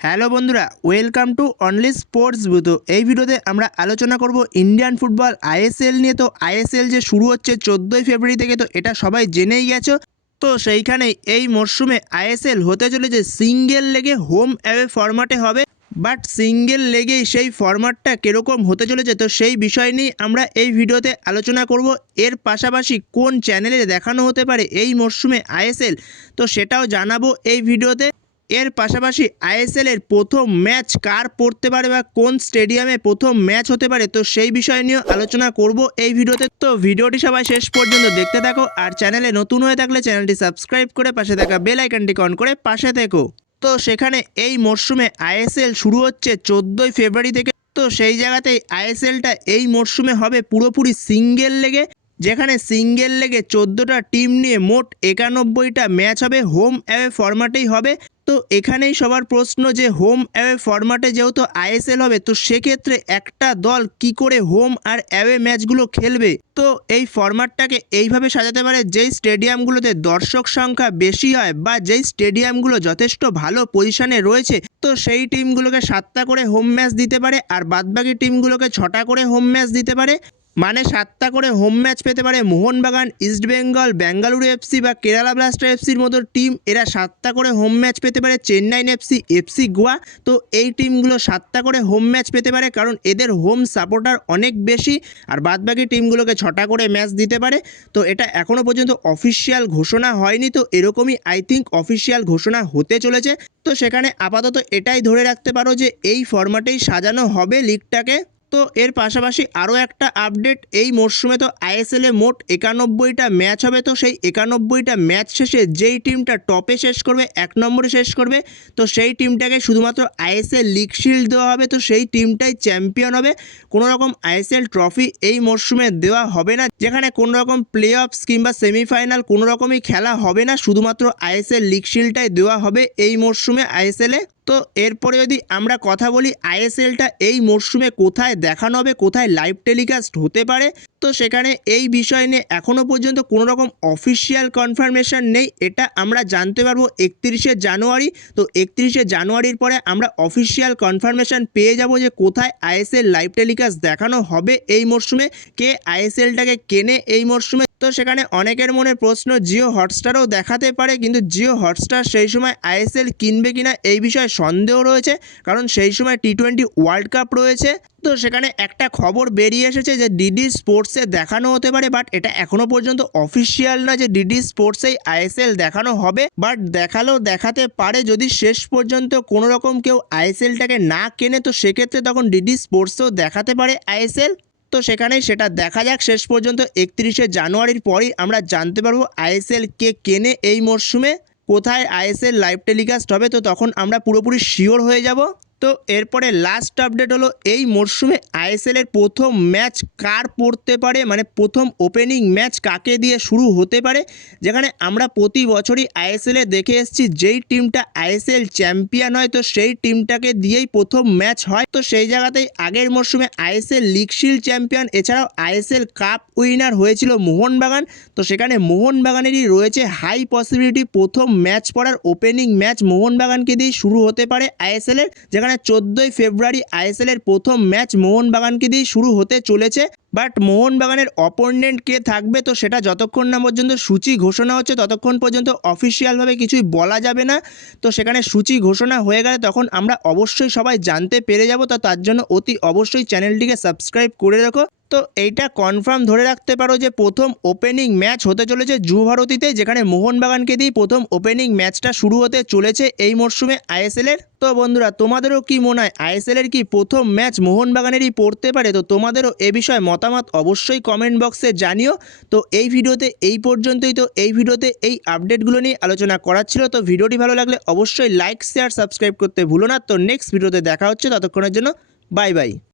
Hello বন্ধুরা, welcome to only sports বুতো। এই ভিডিওতে আমরা আলোচনা করব ইন্ডিয়ান ফুটবল আইএসএল নিয়ে। তো আইএসএল যে শুরু হচ্ছে 14ই ফেব্রুয়ারি থেকে, তো এটা সবাই জেনেই গেছো। তো সেইখানেই এই মরশুমে আইএসএল হতে চলেছে সিঙ্গেল লেগে হোম অ্যাওয়ে ফরম্যাটে হবে। বাট সিঙ্গেল লেগেই সেই ফরম্যাটটা কীরকম হতে চলেছে, তো সেই বিষয় নিয়ে আমরা এই ভিডিওতে আলোচনা করব। এর পাশাপাশি কোন চ্যানেলে দেখানো হতে পারে এই মরশুমে আইএসএল, তো সেটাও জানাবো এই ভিডিওতে। এর পাশাপাশি আইএসএল এর প্রথম ম্যাচ কার পড়তে পারে বা কোন স্টেডিয়ামে প্রথম ম্যাচ হতে পারে, তো সেই বিষয় নিয়ে আলোচনা করব এই ভিডিওতে। তো ভিডিওটি সবাই শেষ পর্যন্ত দেখতে থাকো, আর চ্যানেলে নতুন হয়ে থাকলে চ্যানেলটি সাবস্ক্রাইব করে পাশে থাকা বেল আইকনটি অন করে পাশে থেকো। তো সেখানে এই মরশুমে আইএসএল শুরু হচ্ছে 14ই ফেব্রুয়ারি থেকে। তো সেই জায়গাতেই আইএসএলটা এই মরশুমে হবে পুরোপুরি সিঙ্গেল লেগে, যেখানে সিঙ্গেল লেগে 14টা টিম নিয়ে মোট 91টা ম্যাচ হবে, হোম অ্যাওয়ে ফরম্যাটেই হবে। তো এখানেই সবার প্রশ্ন যে হোম অ্যাওয়ে ফরম্যাটে যেহেতু আইএসএল হবে, তো সেক্ষেত্রে একটা দল কি করে হোম আর অ্যাওয়ে ম্যাচগুলো খেলবে। তো এই ফরম্যাটটাকে এইভাবে সাজাতে পারে, যেই স্টেডিয়ামগুলোতে দর্শক সংখ্যা বেশি হয় বা যেই স্টেডিয়ামগুলো যথেষ্ট ভালো পজিশনে রয়েছে, তো সেই টিমগুলোকে 7টা করে হোম ম্যাচ দিতে পারে, আর বাদবাকি টিমগুলোকে 6টা করে হোম ম্যাচ দিতে পারে। মানে 7টা করে হোম ম্যাচ পেতে পারে মোহনবাগান, ইস্টবেঙ্গল, বেঙ্গালুরু এফসি বা কেরালা ব্লাস্টার এফসির মতো টিম। এরা 7টা করে হোম ম্যাচ পেতে পারে চেন্নাইন এফসি, এফসি গোয়া। তো এই টিমগুলো 7টা করে হোম ম্যাচ পেতে পারে, কারণ এদের হোম সাপোর্টার অনেক বেশি। আর বাদবাকি টিমগুলোকে 6টা করে ম্যাচ দিতে পারে। তো এটা এখনও পর্যন্ত অফিসিয়াল ঘোষণা হয়নি, তো এরকমই আই থিঙ্ক অফিসিয়াল ঘোষণা হতে চলেছে। তো সেখানে আপাতত এটাই ধরে রাখতে পারো যে এই ফরম্যাটেই সাজানো হবে লিগটাকে। তো এর পাশাপাশি আরও একটা আপডেট, এই মরশুমে তো আইএসএলে মোট 91টা ম্যাচ হবে। তো সেই 91টা ম্যাচ শেষে যেই টিমটা টপে শেষ করবে, 1 নম্বরে শেষ করবে, তো সেই টিমটাকে শুধুমাত্র আইএসএল লিগ শিল্ড দেওয়া হবে। তো সেই টিমটাই চ্যাম্পিয়ন হবে। কোনো রকম আইএসএল ট্রফি এই মরশুমে দেওয়া হবে না, যেখানে কোনো রকম প্লে অফস কিংবা সেমিফাইনাল কোনো রকমই খেলা হবে না, শুধুমাত্র আইএসএল লিগ শিল্ডটাই দেওয়া হবে এই মরশুমে আইএসএলে। তো এরপরে যদি আমরা কথা বলি আইএসএলটা এই মরশুমে কোথায় দেখানো হবে, কোথায় লাইভ টেলিকাস্ট হতে পারে, তো সেখানে এই বিষয় নিয়ে এখনও পর্যন্ত কোনো রকম অফিসিয়াল কনফার্মেশন নেই। এটা আমরা জানতে পারবো 31শে জানুয়ারি। তো 31শে জানুয়ারির পরে আমরা অফিসিয়াল কনফার্মেশন পেয়ে যাব যে কোথায় আইএসএল লাইভ টেলিকাস্ট দেখানো হবে এই মরশুমে, কে আইএসএলটাকে কেনে এই মরশুমে। তো সেখানে অনেকের মনে প্রশ্ন, জিও হটস্টারও দেখাতে পারে, কিন্তু জিও হটস্টার সেই সময় আইএসএল কিনবে কিনা এই বিষয়ে সন্দেহ রয়েছে, কারণ সেই সময় টি20 ওয়ার্ল্ড কাপ রয়েছে। তো সেখানে একটা খবর বেরিয়ে এসেছে যে ডিডি স্পোর্টসে দেখানো হতে পারে, বাট এটা এখনও পর্যন্ত অফিসিয়াল না যে ডিডি স্পোর্টসেই আইএসএল দেখানো হবে। বাট দেখালেও দেখাতে পারে, যদি শেষ পর্যন্ত কোনো রকম কেউ আইএসএলটাকে না কেনে, তো সেক্ষেত্রে তখন ডিডি স্পোর্টসেও দেখাতে পারে আইএসএল। তো সেখানেই সেটা দেখা যাক। শেষ পর্যন্ত 31শে জানুয়ারির পরেই আমরা জানতে পারবো আইএসএল কে কেনে এই মরশুমে, কোথায় আইএসএল লাইভ টেলিকাস্ট হবে। তো তখন আমরা পুরোপুরি শিওর হয়ে যাব। তো এরপরে লাস্ট আপডেট হলো এই মরশুমে আইএসএলের প্রথম ম্যাচ কার পড়তে পারে, মানে প্রথম ওপেনিং ম্যাচ কাকে দিয়ে শুরু হতে পারে। যেখানে আমরা প্রতি বছরই আইএসএলে দেখে এসেছি যেই টিমটা আইএসএল চ্যাম্পিয়ন হয়, তো সেই টিমটাকে দিয়েই প্রথম ম্যাচ হয়। তো সেই জায়গাতেই আগের মরশুমে আইএসএল লিগ শিল্ড চ্যাম্পিয়ন, এছাড়াও আইএসএল কাপ উইনার হয়েছিল মোহনবাগান। তো সেখানে মোহনবাগানেরই রয়েছে হাই পসিবিলিটি প্রথম ম্যাচ পড়ার, ওপেনিং ম্যাচ মোহনবাগানকে দিয়েই শুরু হতে পারে আইএসএলের। যেখানে 14ই ফেব্রুয়ারি আইএসএলের প্রথম ম্যাচ মোহনবাগানকে দিয়ে শুরু হতে চলেছে। বাট মোহনবাগানের অপোনেন্ট কে থাকবে, তো সেটা যতক্ষণ না পর্যন্ত সূচি ঘোষণা হচ্ছে ততক্ষণ পর্যন্ত অফিসিয়ালভাবে কিছুই বলা যাবে না। তো সেখানে সূচি ঘোষণা হয়ে গেলে তখন আমরা অবশ্যই সবাই জানতে পেরে যাব। তো তার জন্য অতি অবশ্যই চ্যানেলটিকে সাবস্ক্রাইব করে রাখো। তো এইটা কনফার্ম ধরে রাখতে পারো যে প্রথম ওপেনিং ম্যাচ হতে চলেছে যুবভারতীতে, যেখানে মোহনবাগানকে দিয়ে প্রথম ওপেনিং ম্যাচটা শুরু হতে চলেছে এই মরশুমে আইএসএলের। তো বন্ধুরা, তোমাদেরও কি মনে হয় আইএসএলের কি প্রথম ম্যাচ মোহনবাগানেরই পড়তে পারে? তো তোমাদেরও এ বিষয়ে মতামত অবশ্যই কমেন্ট বক্সে জানিও। তো এই ভিডিওতে এই পর্যন্তই। তো এই ভিডিওতে এই আপডেটগুলো নিয়ে আলোচনা করার ছিল। তো ভিডিওটি ভালো লাগলে অবশ্যই লাইক, শেয়ার, সাবস্ক্রাইব করতে ভুলো না। তো নেক্সট ভিডিওতে দেখা হচ্ছে, ততক্ষণের জন্য বাই বাই।